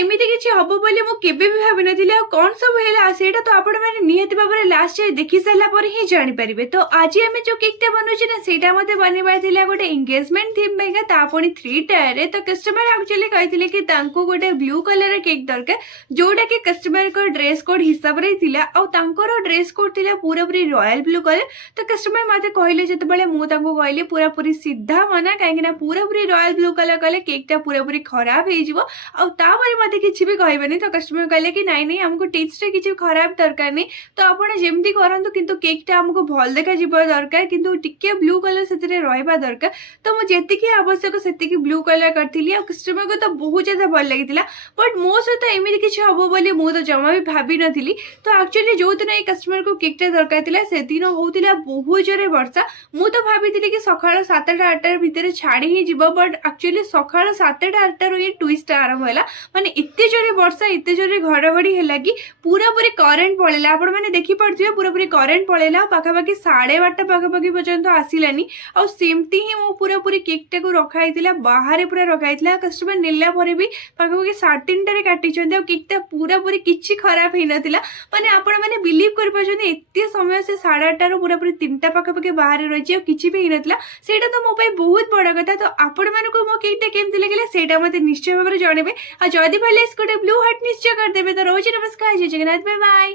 ଏମିତି କିଛି ହବ ବୋଲି ମୁଁ କେବେ ବି ଭାବିନଥିଲି। ଆଉ କଣ ସବୁ ହେଲା ସେଇଟା ତ ଆପଣମାନେ ନିହାତି ଭାବରେ ଲାଷ୍ଟ ଯାଏ ଦେଖି ସାରିଲା ପରେ ହିଁ ଜାଣିପାରିବେ। ତ ଆଜି ଆମେ ଯୋଉ କେକ୍‌ଟା ବନଉଛୁ ନା ସେଇଟା ମୋତେ ବନେଇବାର ଥିଲା ଗୋଟେ ଏନଗେଜମେଣ୍ଟ ଥିମ୍ ପାଇଁକା, ତା ପୁଣି 3 ଟାୟାରରେ। ତ କଷ୍ଟମର ଆକ୍ଚୁଆଲି କହିଥିଲେ କି ତାଙ୍କୁ ଗୋଟେ ବ୍ଲୁ କଲରର କେକ୍ ଦରକାର, ଯୋଉଟାକି କଷ୍ଟମରଙ୍କ ଡ୍ରେସ୍ କୋଡ୍ ହିସାବରେ ଥିଲା। ଆଉ ତାଙ୍କର ଡ୍ରେସ୍ କୋଡ୍ ଥିଲା ପୁରାପୁରି ରୟାଲ ବ୍ଲୁ କଲର। ତ କଷ୍ଟମର ମୋତେ କହିଲେ ଯେତେବେଳେ, ମୁଁ ତାଙ୍କୁ କହିଲି ପୁରାପୁରି ସିଧା ମନା, କାହିଁକିନା ପୁରାପୁରି ରୟାଲ ବ୍ଲୁ କଲର କଲେ କେକ୍‌ଟା ପୁରାପୁରି ଖରାପ ହେଇଯିବ। ଆଉ ତାପରେ ମୋତେ କିଛି ବି କହିବେନି। ତ କଷ୍ଟମର କହିଲେ କି ନାଇଁ ନାଇଁ ଆମକୁ ଟେଷ୍ଟରେ କିଛି ଖରାପ ଦରକାର ନାହିଁ, ତ ଆପଣ ଯେମିତି କରନ୍ତୁ କିନ୍ତୁ କେକ୍‌ଟା ଆମକୁ ଭଲ ଦେଖାଯିବା ଦରକାର, କିନ୍ତୁ ଟିକେ ବ୍ଲୁ କଲର ସେଥିରେ ରହିବା ଦରକାର। ତ ମୁଁ ଯେତିକି ଆବଶ୍ୟକ ସେତିକି ବ୍ଲୁ କଲର କରିଥିଲି। ଆଉ କଷ୍ଟମରକୁ ତ ବହୁତ ଜ୍ୟାଦା ଭଲ ଲାଗିଥିଲା। ବଟ୍ ମୋ ସହିତ ଏମିତି କିଛି ହବ ବୋଲି ମୁଁ ତ ଜମା ବି ଭାବିନଥିଲି। ତ ଆକ୍ଚୁଆଲି ଯୋଉଦିନ ଏଇ କଷ୍ଟମରକୁ କେକ୍‌ଟା ଦରକାର ଥିଲା ସେଦିନ ହଉଥିଲା ବହୁତ ଜୋରେ ବର୍ଷା। ମୁଁ ତ ଭାବିଥିଲି କି ସକାଳ 7ଟା 8ଟା ଭିତରେ ଛାଡ଼ି ହିଁ ଯିବ, ବଟ୍ ଆକ୍ଚୁଆଲି ସକାଳ 7ଟା 8ଟାରୁ ହିଁ ଟୁଇଷ୍ଟଟା ଆରମ୍ଭ ହେଲା। ମାନେ ଏତେ ଜୋରେ ବର୍ଷା, ଏତେ ଜୋରେ ଘଡ଼ଘଡ଼ି ହେଲା କି ପୁରାପୁରି କରେଣ୍ଟ ପଳେଇଲା। ଆପଣମାନେ ଦେଖିପାରୁଥିବେ ପୁରାପୁରି କରେଣ୍ଟ ପଳେଇଲା। ପାଖାପାଖି 12:30 ପାଖାପାଖି ପର୍ଯ୍ୟନ୍ତ ଆସିଲାନି। ଆଉ ସେମିତି ହିଁ ମୁଁ ପୁରାପୁରି କେକ୍‌ଟାକୁ ରଖାହେଇଥିଲା, ବାହାରେ ପୁରା ରଖାହେଇଥିଲା। କଷ୍ଟମର ନେଲା ପରେ ବି ପାଖାପାଖି 3:30ରେ କାଟିଛନ୍ତି। ଆଉ କେକ୍‌ଟା ପୁରାପୁରି କିଛି ଖରାପ ହେଇନଥିଲା। ମାନେ ଆପଣମାନେ ବିଲିଭ୍ କରିପାରୁଛନ୍ତି ଏତେ ସମୟ ସେ 8:30ରୁ ପୁରାପୁରି 3ଟା ପାଖାପାଖି ବାହାରେ ରହିଛି ଆଉ କିଛି ବି ହେଇନଥିଲା। ସେଇଟା ତ ମୋ ପାଇଁ ବହୁତ ବଡ଼ କଥା। ତ ଆପଣମାନଙ୍କୁ ମୋ କେକ୍‌ଟା କେମିତି ଲାଗିଲା ସେଇଟା ମୋତେ ନିଶ୍ଚୟ ଭାବରେ ଜଣେଇବେ। ଆଉ ଯଦି ଭଲ ଲାଗେ ଗୋଟେ ବ୍ଲୁ ହାର୍ଟ ନିଶ୍ଚୟ କରିଦେବେ। ତ ରହୁଛି, ନମସ୍କାର, ଜୟ ଜଗନ୍ନାଥ, ବାଏ ବାଏ।